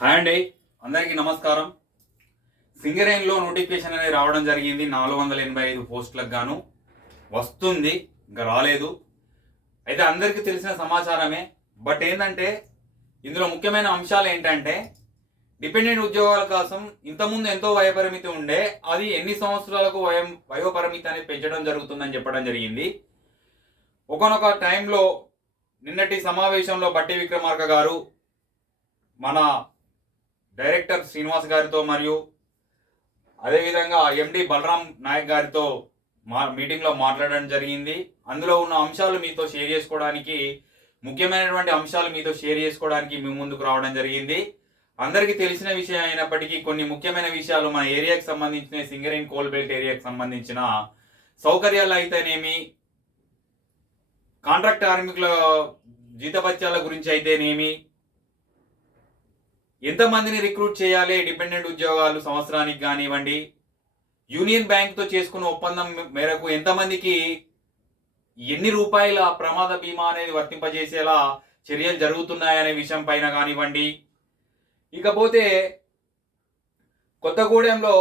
Hi అండి. అందరికీ నమస్కారం. సింగరేన్లో నోటిఫికేషన్ అనేది రావడం జరిగింది. నాలుగు వందల ఎనభై ఐదు పోస్టులకు గాను. వస్తుంది. ఇంకా రాలేదు. అయితే అందరికీ తెలిసిన సమాచారమే. బట్ ఏంటంటే ఇందులో ముఖ్యమైన అంశాలు ఏంటంటే డిపెండెంట్ ఉద్యోగాల కోసం ఇంతకుముందు ఎంతో వయోపరిమితి ఉండే అది ఎన్ని సంవత్సరాలకు వయం వయోపరిమితి అనేది పెంచడం జరుగుతుందని చెప్పడం జరిగింది. ఒకనొక టైంలో నిన్నటి సమావేశంలో బట్టి విక్రమార్క గారు మన డైరెక్టర్ శ్రీనివాస్ గారితో మరియు అదేవిధంగా ఎండి బలరాం నాయక్ గారితో మా మీటింగ్లో మాట్లాడడం జరిగింది. అందులో ఉన్న అంశాలు మీతో షేర్ చేసుకోవడానికి ముఖ్యమైనటువంటి అంశాలు మీతో షేర్ చేసుకోవడానికి మీ ముందుకు రావడం జరిగింది. అందరికీ తెలిసిన విషయం అయినప్పటికీ కొన్ని ముఖ్యమైన విషయాలు మన ఏరియాకి సంబంధించిన సింగరేన్ కోల్బెల్ట్ ఏరియాకి సంబంధించిన సౌకర్యాలు అయితేనేమి కాంట్రాక్ట్ కార్మికుల జీతభత్యాల గురించి అయితేనేమి ఎంతమందిని రిక్రూట్ చేయాలి? డిపెండెంట్ ఉద్యోగాలు సంవత్సరానికి కానివ్వండి యూనియన్ బ్యాంక్తో చేసుకున్న ఒప్పందం మేరకు ఎంతమందికి ఎన్ని రూపాయల ప్రమాద బీమా అనేది వర్తింపజేసేలా చర్యలు జరుగుతున్నాయనే విషయం పైన కానివ్వండి. ఇకపోతే కొత్తగూడెంలో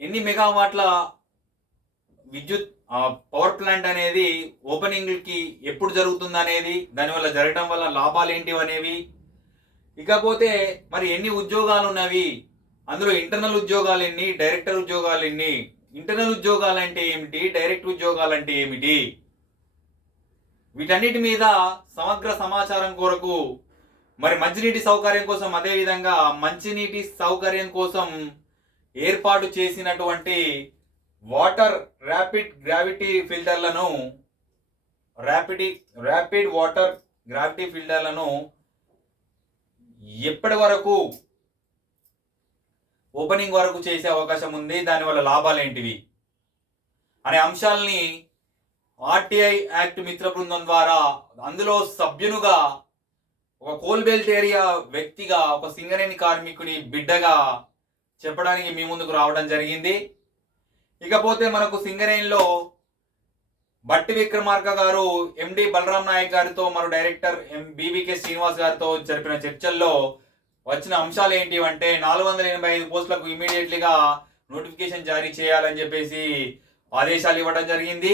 ఎన్ని మెగావాట్ల విద్యుత్ పవర్ ప్లాంట్ అనేది ఓపెనింగ్కి ఎప్పుడు జరుగుతుంది అనేది దానివల్ల జరగడం వల్ల లాభాలు ఏంటివి అనేవి ఇకపోతే మరి ఎన్ని ఉద్యోగాలు ఉన్నవి అందులో ఇంటర్నల్ ఉద్యోగాలు ఎన్ని? డైరెక్టర్ ఉద్యోగాలు ఎన్ని? ఇంటర్నల్ ఉద్యోగాలు అంటే ఏమిటి? డైరెక్ట్ ఉద్యోగాలు అంటే ఏమిటి? వీటన్నిటి మీద సమగ్ర సమాచారం కొరకు మరి మంచినీటి సౌకర్యం కోసం అదేవిధంగా మంచినీటి సౌకర్యం కోసం ఏర్పాటు చేసినటువంటి వాటర్ ర్యాపిడ్ గ్రావిటీ ఫిల్టర్లను ర్యాపిడ్ ర్యాపిడ్ వాటర్ గ్రావిటీ ఫిల్టర్లను ఎప్పటి వరకు ఓపెనింగ్ వరకు చేసే అవకాశం ఉంది దానివల్ల లాభాలు ఏంటివి? అనే అంశాలని ఆర్టీఐ యాక్ట్ మిత్ర బృందం ద్వారా అందులో సభ్యునుగా ఒక కోల్బెల్ట్ ఏరియా వ్యక్తిగా ఒక సింగరేణి కార్మికుని బిడ్డగా చెప్పడానికి మీ ముందుకు రావడం జరిగింది. ఇకపోతే మనకు సింగరేణిలో బట్టి విక్రమార్క గారు ఎండి బలరాం నాయక్ గారితో మరో డైరెక్టర్ ఎం బీవీకే శ్రీనివాస్ గారితో జరిపిన చర్చల్లో వచ్చిన అంశాలు ఏంటి అంటే నాలుగు వందల ఎనభై ఐదు పోస్టులకు ఇమీడియట్లీగా నోటిఫికేషన్ జారీ చేయాలని చెప్పేసి ఆదేశాలు ఇవ్వడం జరిగింది.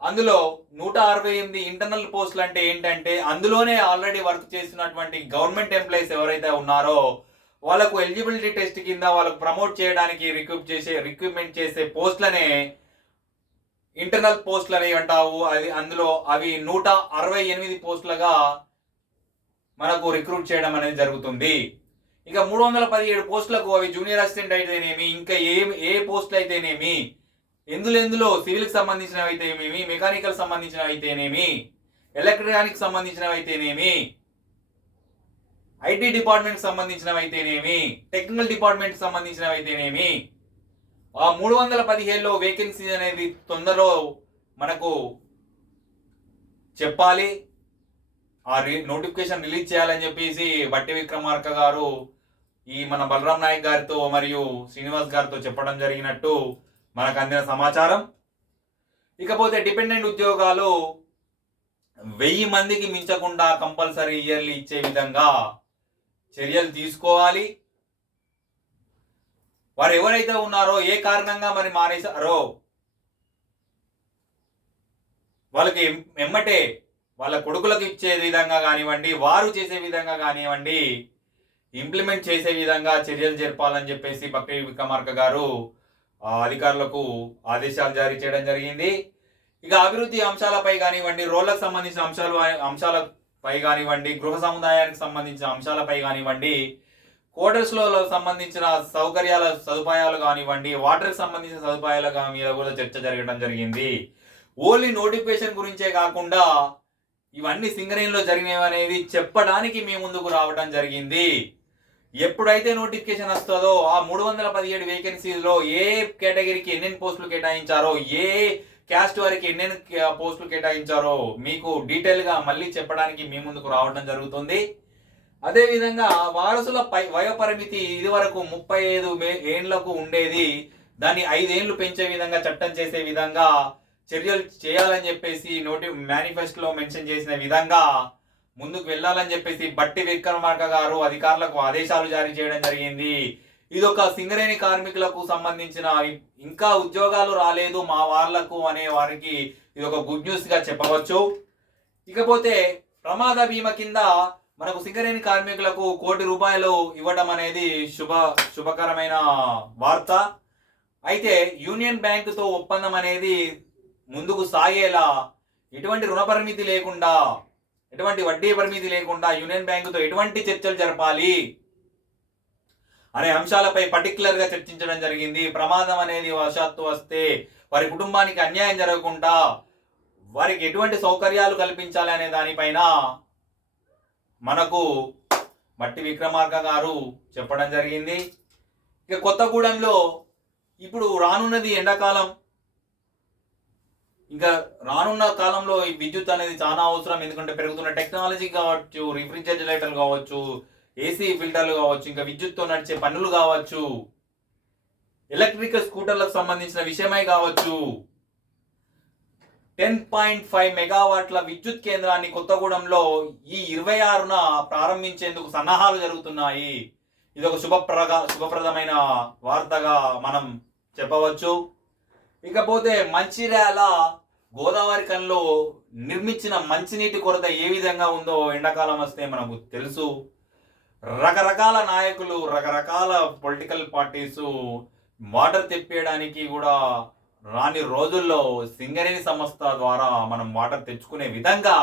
అందులో నూట అరవై ఎనిమిది ఇంటర్నల్ పోస్టులు అంటే ఏంటంటే అందులోనే ఆల్రెడీ వర్క్ చేస్తున్నటువంటి గవర్నమెంట్ ఎంప్లాయీస్ ఎవరైతే ఉన్నారో వాళ్ళకు ఎలిజిబిలిటీ టెస్ట్ కింద వాళ్ళకు ప్రమోట్ చేయడానికి రిక్రూట్ చేసే రిక్రూట్మెంట్ చేసే పోస్టులనే ఇంటర్నల్ పోస్టులు అనేవి అంటావు. అది అందులో అవి నూట అరవై ఎనిమిది పోస్టులుగా మనకు రిక్రూట్ చేయడం అనేది జరుగుతుంది. ఇక మూడు వందల పదిహేడు పోస్టులకు అవి జూనియర్ అసిస్టెంట్ అయితేనేమి ఇంకా ఏ ఏ పోస్టులు అయితేనేమి ఎందులో ఎందులో సివిల్కి సంబంధించినవి అయితేనేమి మెకానికల్ సంబంధించినవి అయితేనేమి ఎలక్ట్రానిక్ సంబంధించినవి అయితేనేమి ఐటీ డిపార్ట్మెంట్ సంబంధించినవి అయితేనేమి టెక్నికల్ డిపార్ట్మెంట్ సంబంధించినవి అయితేనేమి ఆ మూడు వందల పదిహేడులో వేకెన్సీ అనేది తొందరలో మనకు చెప్పాలి. ఆ రి నోటిఫికేషన్ రిలీజ్ చేయాలని చెప్పేసి బట్టి విక్రమార్క గారు ఈ మన బలరాం నాయక్ గారితో మరియు శ్రీనివాస్ గారితో చెప్పడం జరిగినట్టు మనకు అందిన సమాచారం. ఇకపోతే డిపెండెంట్ ఉద్యోగాలు వెయ్యి మందికి మించకుండా కంపల్సరీ ఇయర్లీ ఇచ్చే విధంగా చర్యలు తీసుకోవాలి. వారు ఎవరైతే ఉన్నారో ఏ కారణంగా మరి మానేశారో వాళ్ళకి ఎమ్మటే వాళ్ళ కొడుకులకు ఇచ్చే విధంగా కానివ్వండి వారు చేసే విధంగా కానివ్వండి ఇంప్లిమెంట్ చేసే విధంగా చర్యలు జరపాలని చెప్పేసి భక్తి విక్రమార్క గారు ఆ, అధికారులకు ఆదేశాలు జారీ చేయడం జరిగింది. ఇక అభివృద్ధి అంశాలపై కానివ్వండి రోళ్ళకు సంబంధించిన అంశాలు అంశాలపై కానివ్వండి గృహ సముదాయానికి సంబంధించిన అంశాలపై కానివ్వండి క్వార్టర్స్లో సంబంధించిన సౌకర్యాల సదుపాయాలు కానివ్వండి వాటర్కి సంబంధించిన సదుపాయాల మీద కూడా చర్చ జరగడం జరిగింది. ఓన్లీ నోటిఫికేషన్ గురించే కాకుండా ఇవన్నీ సింగరేణిలో జరిగినవి అనేది చెప్పడానికి మీ ముందుకు రావడం జరిగింది. ఎప్పుడైతే నోటిఫికేషన్ వస్తుందో ఆ మూడు వందల పదిహేడు వేకెన్సీలో ఏ కేటగిరీకి ఎన్నెన్ని పోస్టులు కేటాయించారో ఏ క్యాస్ట్ వారికి ఎన్నెన్ని పోస్టులు కేటాయించారో మీకు డీటెయిల్గా మళ్ళీ చెప్పడానికి మీ ముందుకు రావడం జరుగుతుంది. అదేవిధంగా వారసుల పై వయోపరిమితి ఇది వరకు ముప్పై ఐదు ఏండ్లకు ఉండేది దాన్ని ఐదేండ్లు పెంచే విధంగా చట్టం చేసే విధంగా చర్యలు చేయాలని చెప్పేసి నోటి మేనిఫెస్టోలో మెన్షన్ చేసిన విధంగా ముందుకు వెళ్ళాలని చెప్పేసి బట్టి విక్రమార్క గారు అధికారులకు ఆదేశాలు జారీ చేయడం జరిగింది. ఇది ఒక సింగరేణి కార్మికులకు సంబంధించిన ఇంకా ఉద్యోగాలు రాలేదు మా వాళ్ళకు అనే వారికి ఇది ఒక గుడ్ న్యూస్గా చెప్పవచ్చు. ఇకపోతే ప్రమాద బీమా కింద మనకు సింగరేణి కార్మికులకు కోటి రూపాయలు ఇవ్వడం అనేది శుభ శుభకరమైన వార్త. అయితే యూనియన్ బ్యాంకుతో ఒప్పందం అనేది ముందుకు సాగేలా ఎటువంటి రుణ పరిమితి లేకుండా ఎటువంటి వడ్డీ పరిమితి లేకుండా యూనియన్ బ్యాంకుతో ఎటువంటి చర్చలు జరపాలి అనే అంశాలపై పర్టికులర్గా చర్చించడం జరిగింది. ప్రమాదం అనేది వశాత్తు వస్తే వారి కుటుంబానికి అన్యాయం జరగకుండా వారికి ఎటువంటి సౌకర్యాలు కల్పించాలి అనే దానిపైన మనకు మట్టి విక్రమార్క గారు చెప్పడం జరిగింది. ఇక కొత్తగూడెంలో ఇప్పుడు రానున్నది ఎండాకాలం. ఇంకా రానున్న కాలంలో ఈ విద్యుత్ అనేది చాలా అవసరం. ఎందుకంటే పెరుగుతున్న టెక్నాలజీ కావచ్చు రిఫ్రిజరేటర్లు కావచ్చు ఏసీ ఫిల్టర్లు కావచ్చు ఇంకా విద్యుత్తో నడిచే పనులు కావచ్చు ఎలక్ట్రికల్ స్కూటర్లకు సంబంధించిన విషయమై కావచ్చు. టెన్ పాయింట్ ఫైవ్ మెగావాట్ల విద్యుత్ కేంద్రాన్ని కొత్తగూడెంలో ఈ ఇరవై ఆరున ప్రారంభించేందుకు సన్నాహాలు జరుగుతున్నాయి. ఇది ఒక శుభప్రగా శుభప్రదమైన వార్తగా మనం చెప్పవచ్చు. ఇకపోతే మంచిర్యాల గోదావరి కన్లో నిర్మించిన మంచినీటి కొరత ఏ విధంగా ఉందో ఎండాకాలం వస్తే మనకు తెలుసు. రకరకాల నాయకులు రకరకాల పొలిటికల్ పార్టీస్ వాటర్ తెప్పేయడానికి కూడా రాని రోజుల్లో సింగరేణి సంస్థ ద్వారా మనం వాటర్ తెచ్చుకునే విధంగా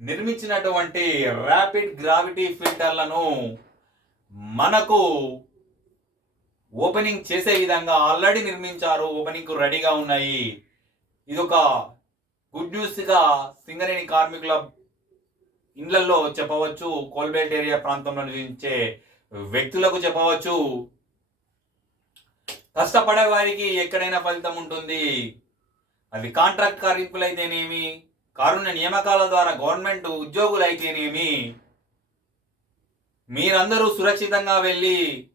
నిర్మించినటువంటి ర్యాపిడ్ గ్రావిటీ ఫిల్టర్లను మనకు ఓపెనింగ్ చేసే విధంగా ఆల్రెడీ నిర్మించారు ఓపెనింగ్ రెడీగా ఉన్నాయి. ఇది ఒక గుడ్ న్యూస్గా సింగరేణి కార్మికుల ఇండ్లలో చెప్పవచ్చు కోల్బేట్ ఏరియా ప్రాంతంలో నివసించే వ్యక్తులకు చెప్పవచ్చు. కష్టపడే వారికి ఎక్కడైనా ఫలితం ఉంటుంది. అది కాంట్రాక్ట్ కార్మికులైతేనేమి కారుణ్య నియామకాల ద్వారా గవర్నమెంట్ ఉద్యోగులు అయితేనేమి మీరందరూ సురక్షితంగా వెళ్ళి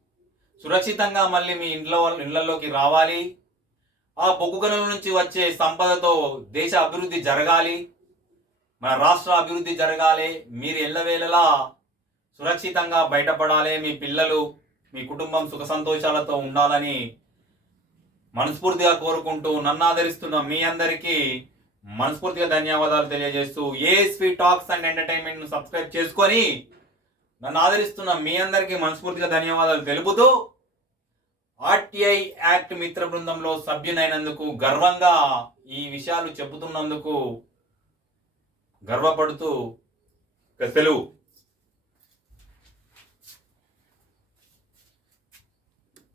సురక్షితంగా మళ్ళీ మీ ఇంట్లో ఇళ్ళలోకి రావాలి. ఆ బొగ్గు గనుల నుంచి వచ్చే సంపదతో దేశ అభివృద్ధి జరగాలి. మన రాష్ట్ర అభివృద్ధి జరగాలి. మీరు ఎల్లవేళలా సురక్షితంగా బయటపడాలి. మీ పిల్లలు మీ కుటుంబం సుఖ సంతోషాలతో ఉండాలని మనస్ఫూర్తిగా కోరుకుంటూ నన్ను ఆదరిస్తున్న మీ అందరికీ మనస్ఫూర్తిగా ధన్యవాదాలు తెలియజేస్తూ ఏఎస్వి టాక్స్ అండ్ ఎంటర్టైన్మెంట్ను సబ్స్క్రైబ్ చేసుకొని నన్ను ఆదరిస్తున్న మీ అందరికీ మనస్ఫూర్తిగా ధన్యవాదాలు తెలుపుతూ ఆర్టీఐ యాక్ట్ మిత్ర బృందంలో సభ్యునైనందుకు గర్వంగా ఈ విషయాలు చెబుతున్నందుకు గర్వపడుతూ తెలుగు సెలవు.